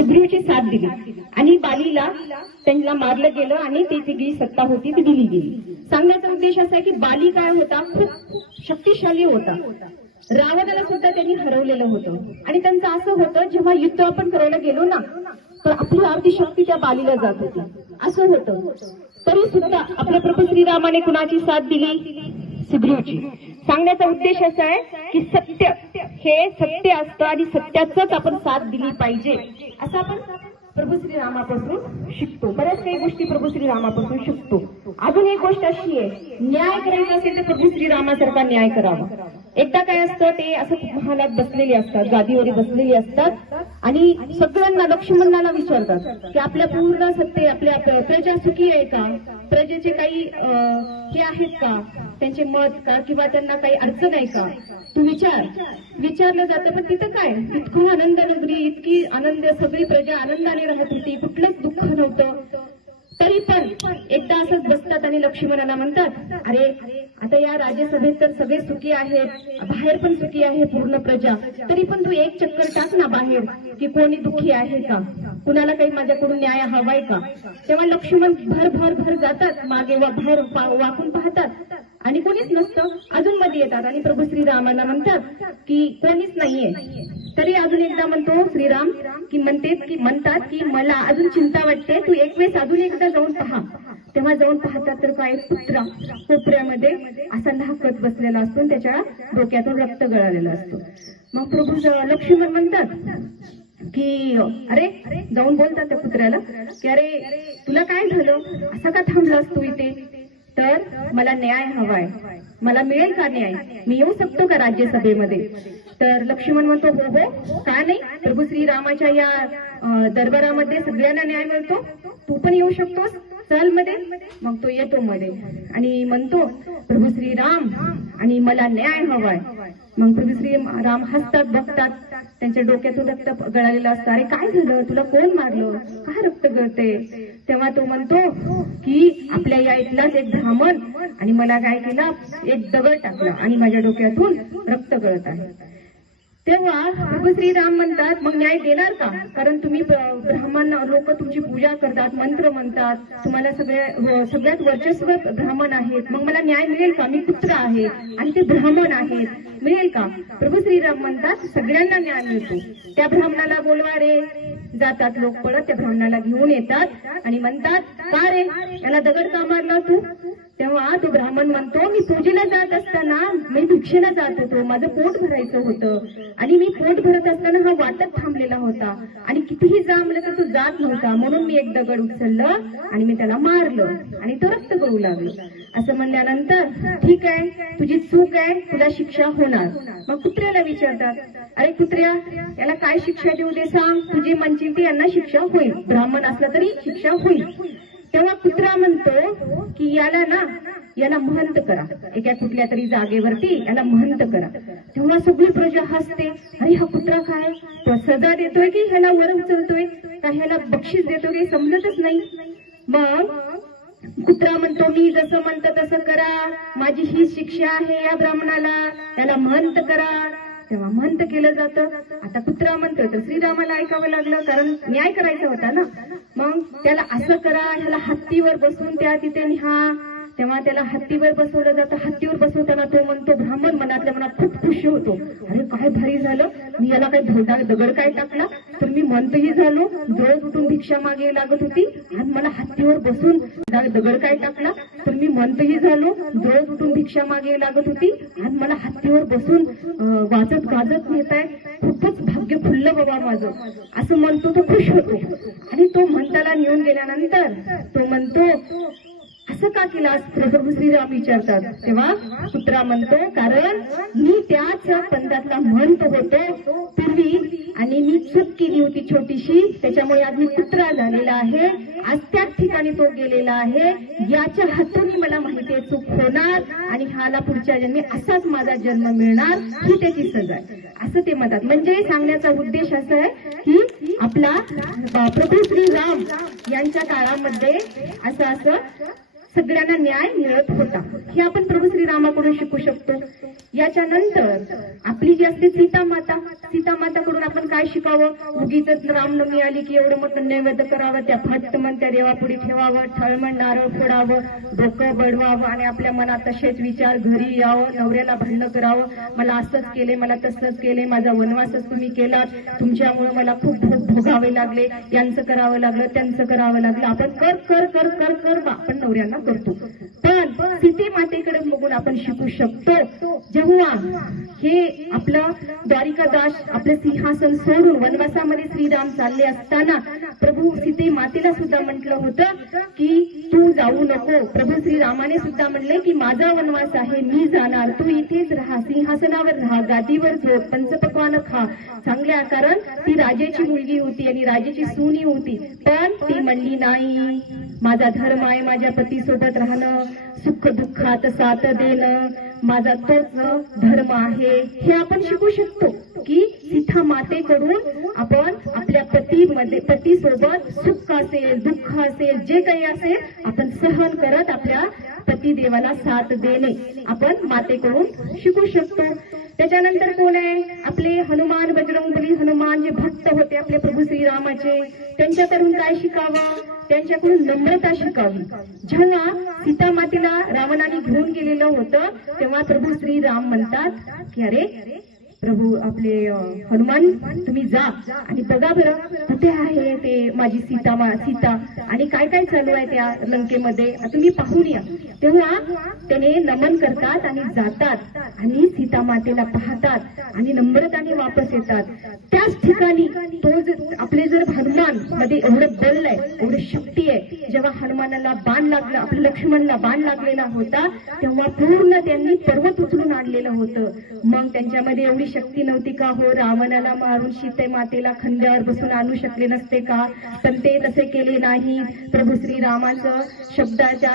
सुग्रीवची साथ दिली आणि बालीला त्यांना मारलं गेलं आणि ती जी सत्ता होती ती दिली गेली। सांगण्याचा उद्देश असा आहे की बाली काय होता, खूप शक्तिशाली होता, रावणाला सुद्धा त्यांनी हरवलेलं होतं आणि त्यांचं असं होतं जेव्हा युद्ध आपण करायला गेलो ना तर आपली अर्धी शक्ती त्या बालीला जात होती, असं होतं। तरी सुद्धा आपल्या प्रभू श्रीरामाने कुणाची साथ दिली, सुग्रीवची। सांगण्याचा उद्देश असा आहे की सत्य हे सत्य असतं आणि सत्याचंच आपण साथ दिली पाहिजे असं आपण प्रभू श्रीरामापासून शिकतो। बऱ्याच काही गोष्टी प्रभू श्रीरामापासून शिकतो। अजून एक गोष्ट अशी आहे, न्याय करायचा असेल तर प्रभू श्रीरामासारखा न्याय करावा। एकदा काय असतं, ते असं महालात बसलेले असतात, गादीवर बसलेले असतात आणि सगळ्यांना लक्ष्मणाला विचारतात की आपल्या पूर्ण सत्य आपल्या प्रजा सुखी आहे का, प्रजेचे काही हे आहेत का, त्यांचे मत का किंवा त्यांना काही अडचण आहे का, तू विचारलं जातं। पण तिथं काय, इतकं आनंद नगरी, इतकी आनंद, सगळी प्रजा आनंदाने राहत होती, कुठलंच दुःख नव्हतं। तरी पण एकदा असंच बसतात आणि लक्ष्मणाला म्हणतात, अरे आता या राज्यसभेत तर सगळे सुखी आहेत, बाहेर पण सुखी आहे पूर्ण प्रजा, तरी पण तू एक चक्कर टाक ना बाहेर की कोणी दुःखी आहे का, कुणाला काही माझ्याकडून न्याय हवाय का। तेव्हा लक्ष्मण भर जातात मागे वा बाहेर वाकून पाहतात आणि कोणीच नसतं। अजून मध्ये येतात आणि प्रभू श्रीरामाला म्हणतात की कोणीच नाहीये। तरी अजून एकदा म्हणतो श्रीराम की म्हणतात की मला अजून चिंता वाटते, तू एक वेळेस अजून एकदा जाऊन पहा। तेव्हा जाऊन पाहतात तर काय, कुत्रा कोपऱ्यामध्ये असा नाहकत बसलेला असतो, त्याच्या डोक्यातून रक्त गळालेलं असतो। मग प्रभू लक्ष्मण म्हणतात की अरे, जाऊन बोलतात त्या कुत्र्याला की अरे तुला काय झालं, असं का थांबलास तू इथे, तर मला न्याय हवाय, मला मिळेल का न्याय, मी येऊ शकतो का राज्यसभेमध्ये। तर लक्ष्मण म्हणतो हो हो, का नाही, प्रभू श्रीरामाच्या या दरबारामध्ये सगळ्यांना न्याय मिळतो, तू पण येऊ शकतोस, चल मध्ये। मग तो येतो मध्ये आणि म्हणतो प्रभू श्रीराम आणि मला न्याय हवाय। मग प्रभू श्रीराम हसतात, बघतात, त्यांच्या डोक्यातून रक्त गळालेलं असतं, अरे काय झालं, तुला कोण मारलं, का रक्त गळते। तेव्हा तो म्हणतो की आपल्या या इथलाच एक ब्राह्मण आणि मला काय केलं, एक दगड टाकला आणि माझ्या डोक्यातून रक्त गळत आहे। तेव्हा प्रभू श्रीराम म्हणतात मग न्याय देणार का, कारण तुम्ही ब्राह्मण लोक तुमची पूजा करतात, मंत्र म्हणतात, तुम्हाला सगळ्यात वर्चस्व ब्राह्मण आहेत, मग मला न्याय मिळेल का, मी पुत्र आहे आणि ते ब्राह्मण आहेत, मिळेल का। प्रभू श्रीराम म्हणतात सगळ्यांना न्याय मिळतो। त्या ब्राह्मणाला बोलवा रे, जातात लोक पळत त्या ब्राह्मणाला घेऊन येतात आणि म्हणतात का रे, याला दगड का मारला तू। तेव्हा तो ब्राह्मण म्हणतो मी पूजेला जात असताना मी भिक्षेला जात होतो, माझं पोट भरायचं होतं आणि मी पोट भरत असताना हा वाटत थांबलेला होता आणि कितीही जा म्हणलं तर तो जात नव्हता, म्हणून मी एक दगड उचललं आणि मी त्याला मारलं आणि तो रक्त गळू लागलं। असं म्हणल्यानंतर ठीक आहे, तुझी चूक आहे, तुला शिक्षा होणार। मग कुत्र्याला विचारतात, अरे कुत्र्या, याला काय शिक्षा देऊ दे सांग, तुझी म्हणशील ती यांना शिक्षा होईल, ब्राह्मण असला तरी शिक्षा होईल। तेव्हा कुत्रा म्हणतो की याला महंत करा, एका कुठल्या तरी जागेवरती याला महंत करा। तेव्हा सगळी प्रजा हसते, अरे हा कुत्रा काय सजा देतोय की ह्याला वर उचलतोय का ह्याला बक्षीस देतोय, काही समजतच नाही। मग कुत्रा म्हणतो मी जसं म्हणतं तसं करा, माझी ही शिक्षा आहे या ब्राह्मणाला, याला महंत करा। तेव्हा महंत केलं जातं। आता कुत्रा म्हणतोय तर श्रीरामाला ऐकावं लागलं, कारण न्याय करायचा होता ना। मग त्याला असं करा, ह्याला हत्तीवर बसून त्या तिथे न्या। तेव्हा त्याला हत्तीवर बसवलं जातं। हत्तीवर बसवताना तो म्हणतो, ब्राह्मण मनातल्या मनात खूप खुश होतो, अरे काय भारी झालं, मी याला काय दगड काय टाकला तर मी मंतही झालो, जवळ उठून भिक्षा मागे लागत होती आणि मला हत्तीवर बसून दगड काय टाकला तर मी मंतही झालो, जवळ उठून भिक्षा मागे लागत होती आणि मला हत्तीवर बसून वाजत गाजत नेताय, खूपच भाग्य फुललं बाबा माझं, असं म्हणतो तो खुश होतो। आणि तो म्हणताला नेऊन गेल्यानंतर तो म्हणतो असं का केलास, प्रभू श्रीराम विचारतात। तेव्हा कुत्रा म्हणतो कारण मी त्याच पंथातला महंत होतो पूर्वी आणि मी चूक केली होती छोटीशी, त्याच्यामुळे आज मी कुत्रा झालेला आहे, आज त्याच ठिकाणी तो गेलेला आहे, याच्या हातून मला माहिती आहे चूक होणार आणि ह्याला पुढच्या जन्मी असाच माझा जन्म मिळणार, ही त्याची सजा आहे, असं ते म्हणतात। म्हणजे सांगण्याचा उद्देश असा आहे की आपला प्रभू श्रीराम यांच्या काळामध्ये असं सगळ्यांना न्याय मिळत होता, हे आपण प्रभू श्रीरामाकडून शिकू शकतो। याच्या नंतर आपली जी असते सीता माता, सीतामाताकडून आपण काय शिकावं? उगीच रामनवमी आली की एवढं मोठं नैवेद्य करावं, त्या भक्त त्या देवापुढे ठेवावं, ठळमण नारळ फोडावं, डोकं बडवावं आणि आपल्या मनात तसेच विचार, घरी यावं, नवऱ्याला भांडण करावं, मला असंच केले, मला तसंच केले, माझा वनवासच तुम्ही केलात, तुमच्यामुळे मला खूप भोगावे लागले, यांचं करावं लागलं, त्यांचं करावं लागलं. आपण कर कर कर कर कर आपण नवऱ्यांना करतो. पण सीते मातेकडे बघून आपण शिकू शकतो. जेव्हा हे आपलं द्वारिकादास आपलं सिंहासन सोडून वनवासामध्ये श्रीराम चालले असताना प्रभू सीते मातेला सुद्धा म्हटलं होतं की तू जाऊ नको. प्रभू श्रीरामाने सुद्धा म्हणले की माझा वनवास आहे, मी जाणार, तू इथेच राहा, सिंहासनावर राहा, गादीवर झोप, पंचपक्वान खा, चांगल्या. कारण ती राजाची मुलगी होती आणि राजाची सूनी होती. पण ती म्हणली नाही, माझा धर्म आहे माझ्या पतीसोबत राहणं, सुख दुःखात साथ देणं, माझा तोच धर्म आहे. हे आपण शिकू शकतो की सीता मातेकडून आपण आपल्या पतीसोबत सुख असेल, दुःख असेल, जे काही असेल आपण सहन करत आपल्या पतिदेवाला साथ देणे आपण मातेकडून शिकू शकतो. त्याच्यानंतर कोण आहे? आपले हनुमान, बजरंगबली हनुमान जे भक्त होते आपले प्रभू श्रीरामाचे, त्यांच्याकडून काय शिकावं? त्यांच्याकडून नम्रता शिकावी. जेव्हा सीता मातेला रावणाने घेऊन गेलेलं होतं तेव्हा प्रभू श्रीराम म्हणतात की अरे प्रभू आपले हनुमान तुम्ही जा आणि बघा बरं कुठे आहे ते माझी सीता आणि काय काय चालू आहे त्या लंकेमध्ये, तुम्ही पाहून या. तेव्हा त्याने नमन करतात आणि जातात आणि सीता मातेला पाहतात आणि नम्रताने वापस येतात. त्याच ठिकाणी तो आपले जर हनुमान मध्ये एवढं बल आहे, एवढी शक्ती आहे, जेव्हा हनुमानाला बाण लागला, आपल्या लक्ष्मणला बाण लागलेला होता तेव्हा पूर्ण त्यांनी पर्वत उचलून आणलेलं होतं. मग त्यांच्यामध्ये एवढी शक्ती नव्हती का हो रावणाला मारून सीते मातेला खांद्यावर बसून आणू शकले नसते का? पण ते तसे केले नाही. प्रभू श्रीरामाचं शब्दाच्या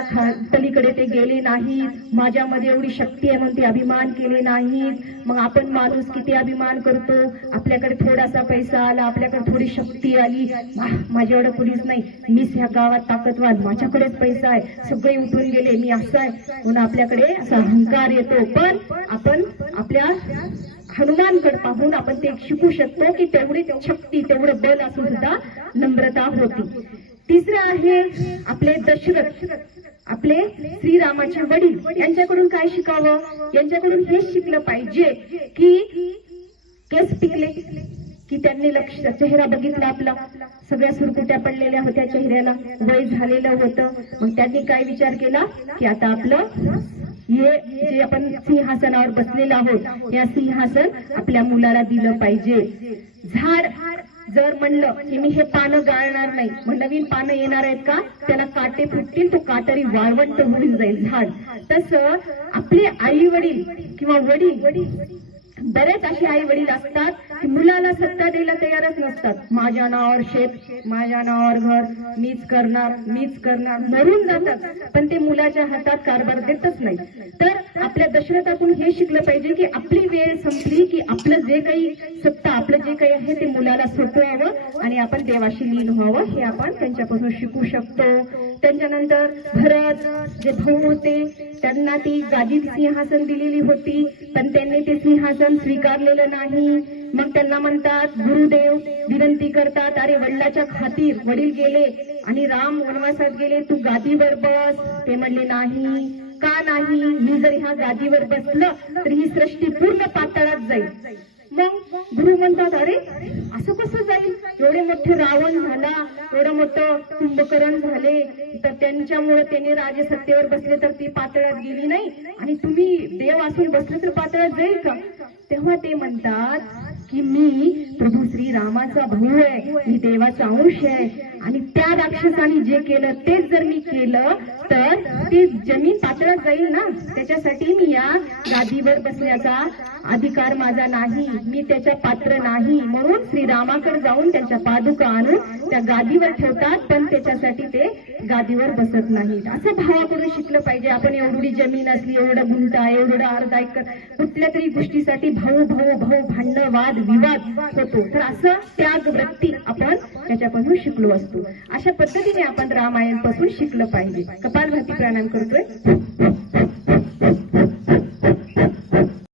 पलीकडे ते गेले नाहीत. माझ्यामध्ये एवढी शक्ती आहे म्हणून ते अभिमान केले नाहीत. मग आपण माणूस किती अभिमान करतो, आपल्याकडे थोडासा पैसा आला, आपल्याकडे थोडी शक्ती आली, माझ्याकडे कुणीच नाही, मीच ह्या गावात ताकदवान, माझ्याकडेच पैसा आहे, सगळे उठून गेले, मी असं आहे म्हणून आपल्याकडे असा अहंकार येतो. पण आपण आपल्या हनुमानकडे पाहून आपण ते शिकू शकतो की तेवढी शक्ती, तेवढं बल असून सुद्धा नम्रता होती. तिसरं आहे आपले दशरथ, आपले श्रीरामाचे वडील, यांच्याकडून काय शिकावं? यांच्याकडून हेच शिकलं पाहिजे की केस पिकले की त्यांनी चेहरा बघितला, आपला सगळ्या सुरकुट्या पडलेल्या होत्या चेहऱ्याला, वय झालेलं होतं. मग त्यांनी काय विचार केला की आता आपलं हे जे आपण सिंहासनावर बसलेलं आहोत या सिंहासन आपल्या मुलाला दिलं पाहिजे. झाड जर म्हणलं की मी हे पानं गाळणार नाही, मग नवीन पानं येणार आहेत का? त्याला काटे फुटतील, तो कातरी वाळवंट होऊन जाईल झाड. तसं आपले आई वडील किंवा वडील, बरेच असे आई वडील असतात की मुलाला सत्ता द्यायला तयारच नसतात. माझ्या नावावर शेत, माझ्या नावावर घर, मीच करणार, मरून जातात. पण ते मुलाच्या हातात कारभार देतच नाही. तर आपल्या दशरथातून हे शिकलं पाहिजे की आपली वेळ संपली की आपलं जे काही सत्ता, आपलं जे काही आहे ते मुलाला सोपवावं आणि आपण देवाशी लीन व्हावं. हे आपण त्यांच्यापासून शिकू शकतो. त्यांच्यानंतर भरत जे भाऊ होते त्यांना ती गादी सिंहासन दिलेली होती, पण त्यांनी ते सिंहासन स्वीकारलेलं नाही. मग त्यांना म्हणतात, गुरुदेव विनंती करतात, अरे वडिलाच्या खातीर वडील गेले आणि राम वनवासात गेले, तू गादीवर बस. ते म्हणले नाही. का नाही? मी जर ह्या गादीवर बसलं तर ही सृष्टी पूर्ण पाताळात जाईल. मग गुरु म्हणतात, अरे असं कसं जाईल? एवढे मोठे रावण झाला, एवढं मोठं कुंभकर्ण झाले, तर त्यांच्यामुळे त्यांनी राजसत्तेवर बसले तर ती पातळ्यात गेली नाही आणि तुम्ही देव असून बसले तर पातळ्यात जाईल का? तेव्हा ते म्हणतात की मी प्रभू श्रीरामाचा भाऊ आहे, मी देवाचा अंश आहे आणि त्या राक्षसाने जे केलं तेच जर मी केलं तर ती जमीन पातळात जाईल ना. त्याच्यासाठी मी या गादीवर बसण्याचा अधिकार माझा नाही, मी त्याच्या पात्र नाही. म्हणून श्रीरामाकडे जाऊन त्यांच्या पादुका आणून त्या गादीवर ठेवतात, पण त्याच्यासाठी ते गादीवर बसत नाहीत. असं भावाकडून शिकलं पाहिजे. आपण एवढी जमीन असली, एवढं गुंठा, एवढं अर्धा एकर, कुठल्या तरी गोष्टीसाठी भाऊ भांडण, वाद विवाद होतो. तर असं त्याग वृत्ती आपण त्याच्यापासून शिकलो असतो. अशा पद्धतीने आपण रामायण पासून शिकलं पाहिजे. कपालभाती प्राणायाम करतोय.